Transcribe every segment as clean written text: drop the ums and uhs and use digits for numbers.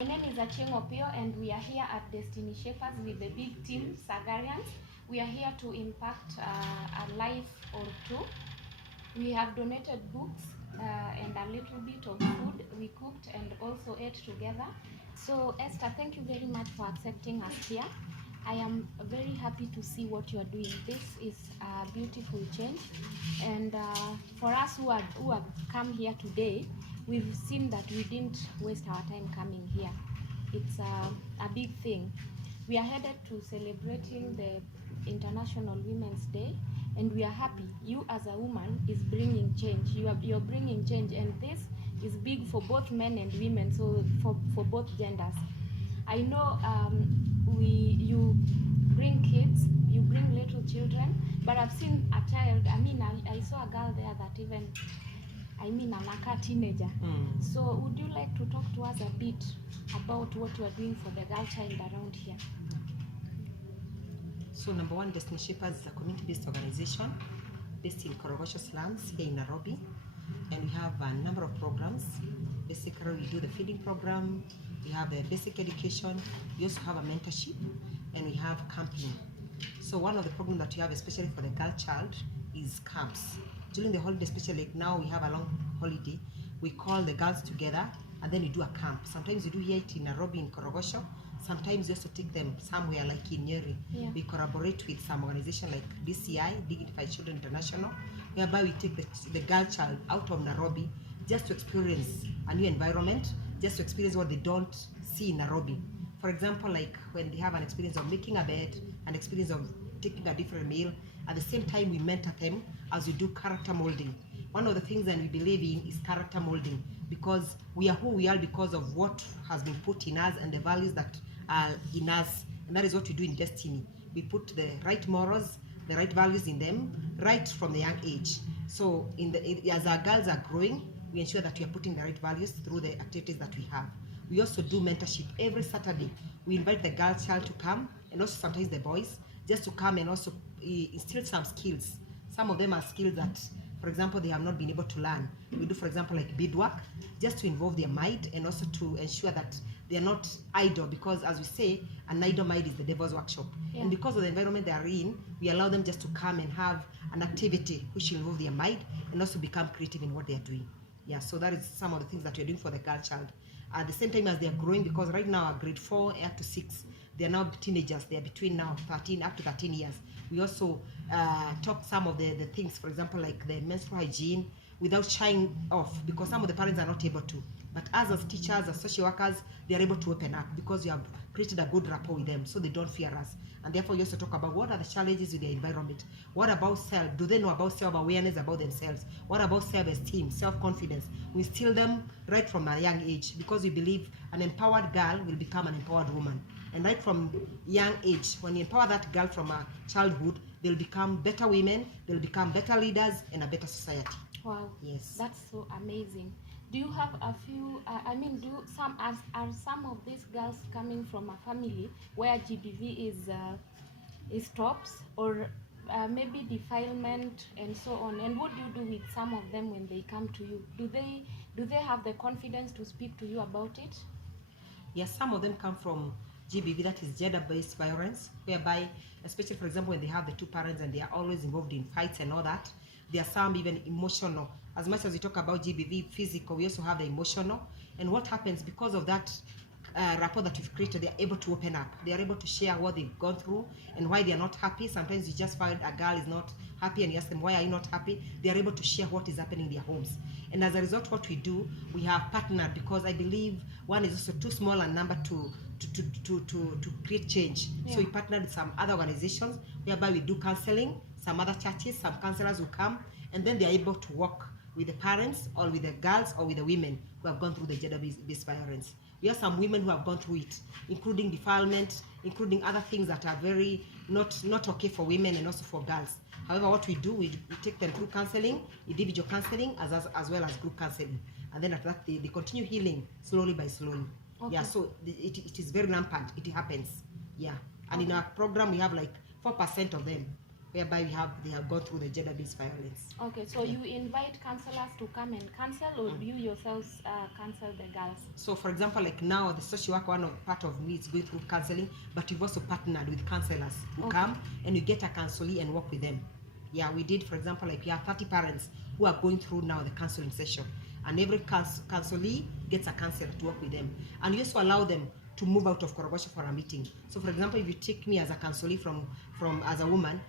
My name is Opio, and we are here at Destiny Shapers with the big team, Sagarians. We are here to impact a life or two. We have donated books and a little bit of food. We cooked and also ate together. So Esther, thank you very much for accepting us here. I am very happy to see what you are doing. This is a beautiful change, and for us who have come here today, we've seen that we didn't waste our time coming here. It's a big thing. We are headed to celebrating the International Women's Day, and we are happy. You as a woman is bringing change. You're bringing change, and this is big for both men and women, so for both genders. I know you bring kids, you bring little children, but I've seen a child. I saw a girl there that even, a teenager. So would you like to talk to us a bit about what you are doing for the girl child around here? So number one, Destiny Shapers is a community-based organization based in Korogocho Slums here in Nairobi, and we have a number of programs. Basically, we do the feeding program, we have the basic education, we also have a mentorship, and we have camping. So one of the programs that we have, especially for the girl child, is camps. During the holiday, especially like now we have a long holiday, we call the girls together and then we do a camp. Sometimes we do here in Nairobi in Korogocho. Sometimes we also take them somewhere like in Nyeri. Yeah. We collaborate with some organization like DCI, Dignified Children International, whereby we take the girl child out of Nairobi just to experience a new environment, just to experience what they don't see in Nairobi. For example, like when they have an experience of making a bed, an experience of taking a different meal, at the same time we mentor them as we do character molding. One of the things that we believe in is character molding, because we are who we are because of what has been put in us and the values that are in us, and that is what we do in Destiny. We put the right morals, the right values in them right from the young age. So as our girls are growing, we ensure that we are putting the right values through the activities that we have. We also do mentorship every Saturday. We invite the girl child to come, and also sometimes the boys, just to come and also instill some skills. Some of them are skills that, for example, they have not been able to learn. We do, for example, like beadwork, just to involve their mind and also to ensure that they are not idle, because as we say, an idle mind is the devil's workshop. Yeah. And because of the environment they are in, we allow them just to come and have an activity which will involve their mind and also become creative in what they are doing. Yeah, so that is some of the things that we are doing for the girl child. At the same time as they are growing, because right now grade 4 up to 6, they are now teenagers. They are between now 13 up to 13 years. We also talk some of the things, for example, like the menstrual hygiene, without shying off, because some of the parents are not able to. But us as teachers, as social workers, they are able to open up because we have created a good rapport with them, so they don't fear us. And therefore, we also talk about what are the challenges with their environment. What about self? Do they know about self-awareness about themselves? What about self-esteem, self-confidence? We instill them right from a young age, because we believe an empowered girl will become an empowered woman. And right from young age, when you empower that girl from a childhood, they'll become better women, they'll become better leaders and a better society. Wow. Yes. That's so amazing. Do you have a few, are some of these girls coming from a family where GBV is tops, or maybe defilement and so on? And what do you do with some of them when they come to you? Do they have the confidence to speak to you about it? Yes, some of them come from GBV, that is gender-based violence, whereby, especially for example, when they have the two parents and they are always involved in fights and all that, there are some even emotional. As much as we talk about GBV physical, we also have the emotional. And what happens because of that rapport that we've created, they are able to open up. They are able to share what they've gone through and why they are not happy. Sometimes you just find a girl is not happy and you ask them, why are you not happy? They are able to share what is happening in their homes. And as a result, what we do, we have partnered, because I believe one is also too small a number to create change. Yeah. So we partnered with some other organizations whereby we do counseling, some other churches, some counselors will come, and then they are able to work with the parents or with the girls or with the women who have gone through the gender-based violence. We have some women who have gone through it, including defilement, including other things that are very not okay for women and also for girls. However, what we do, we take them through counseling, individual counseling, as well as group counseling. And then after that, they continue healing slowly by slowly. Okay. Yeah, so it is very rampant. It happens. Yeah. And in our program, we have like 4% of them whereby they have gone through the gender-based violence. Okay, so you invite counselors to come and counsel, or you yourselves counsel the girls? So, for example, like now, the social worker, part of me is going through counseling, but we've also partnered with counselors who come and you get a counselee and work with them. Yeah, we did, for example, like we have 30 parents who are going through now the counseling session, and every counselee gets a counselor to work with them, and we also allow them to move out of Korogocho for a meeting. So, for example, if you take me as a counselee from as a woman,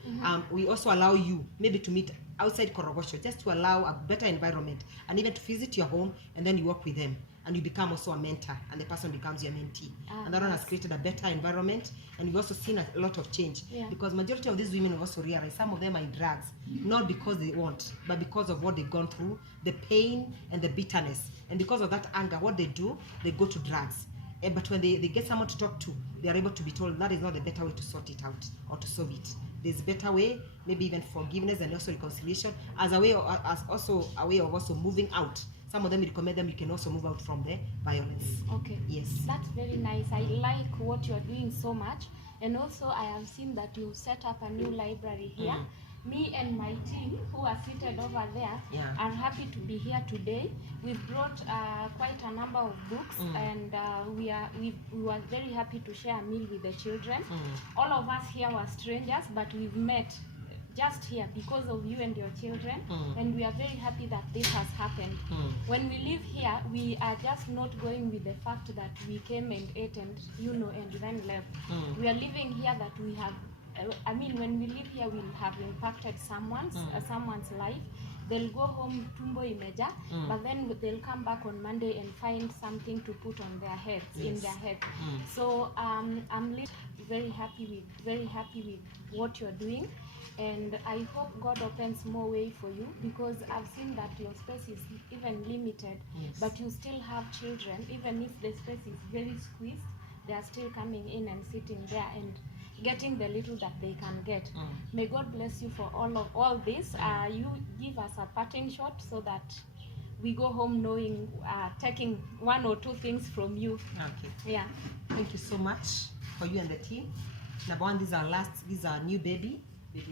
we also allow you maybe to meet outside Korogocho, just to allow a better environment, and even to visit your home, and then you work with them, and you become also a mentor, and the person becomes your mentee. And that one has created a better environment, and we've also seen a lot of change, because majority of these women have also realized some of them are in drugs, not because they want, but because of what they've gone through, the pain and the bitterness, and because of that anger, what they do, they go to drugs. But when they get someone to talk to, they are able to be told that is not the better way to sort it out or to solve it. There's a better way, maybe even forgiveness and also reconciliation, as a way of, as also a way of also moving out. Some of them recommend them you can also move out from the violence. Okay. Yes. That's very nice. I like what you're doing so much. And also I have seen that you set up a new library here. Me and my team who are seated over there are happy to be here today. We've brought quite a number of books, and we were very happy to share a meal with the children. All of us here were strangers, but we've met just here because of you and your children, and we are very happy that this has happened. When we live here, we are just not going with the fact that we came and ate and and then left. We are living here that we have, I mean, when we live here, we'll have impacted someone's life. They'll go home tumbo imeja, but then they'll come back on Monday and find something to put on their heads, in their head. So I'm very happy with what you're doing, and I hope God opens more way for you, because I've seen that your space is even limited, but you still have children. Even if the space is very squeezed, they are still coming in and sitting there and getting the little that they can get. May God bless you for all this. You give us a parting shot so that we go home knowing, taking one or two things from you. Okay. Yeah. Thank you so much for you and the team. Number one, this is our new baby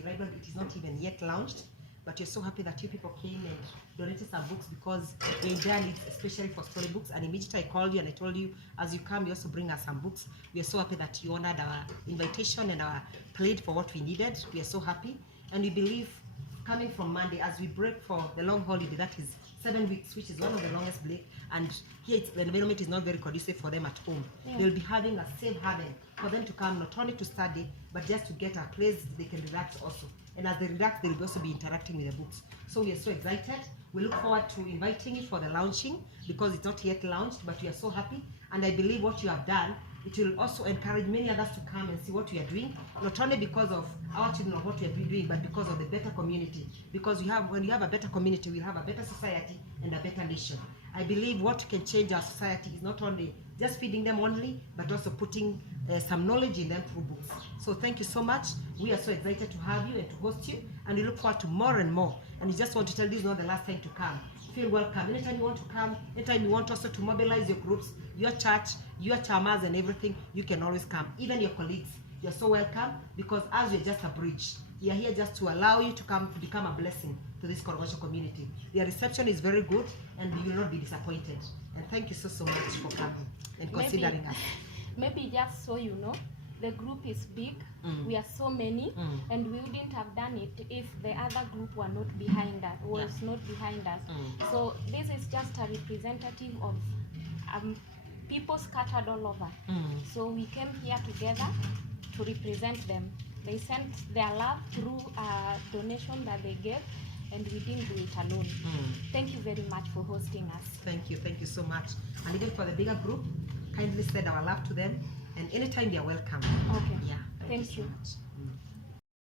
library. It is not even yet launched, but we're so happy that you people came and donated some books, because we enjoy it, especially for storybooks. And immediately I called you and I told you, as you come, you also bring us some books. We are so happy that you honored our invitation and our plate for what we needed. We are so happy, and we believe coming from Monday, as we break for the long holiday, that is 7 weeks, which is one of the longest break, and here the environment is not very conducive for them at home. They'll be having a safe haven for them to come, not only to study, but just to get a place they can relax also. And as they relax, they'll also be interacting with the books. So we are so excited. We look forward to inviting you for the launching, because it's not yet launched, but we are so happy. And I believe what you have done, it will also encourage many others to come and see what we are doing, not only because of our children or what we are doing, but because of the better community. Because when you have a better community, we'll have a better society and a better nation. I believe what can change our society is not only just feeding them only, but also putting some knowledge in them through books. So thank you so much. We are so excited to have you and to host you, and we look forward to more and more. And we just want to tell you, this is not the last time to come. Feel welcome. Anytime you want to come, anytime you want also to mobilize your groups, your church, your chamas and everything, you can always come. Even your colleagues, you're so welcome, because as we're just a bridge, we are here just to allow you to come to become a blessing to this Korogocho community. Their reception is very good, and you will not be disappointed. And thank you so much for coming and considering us. Maybe just so you know, the group is big. We are so many, and we wouldn't have done it if the other group were not behind us, not behind us. So this is just a representative of people scattered all over. So we came here together to represent them. They sent their love through a donation that they gave, and we didn't do it alone. Thank you very much for hosting us. Thank you so much. And even for the bigger group, kindly send our love to them, and anytime they are welcome. Okay. Yeah. Thank you. So much.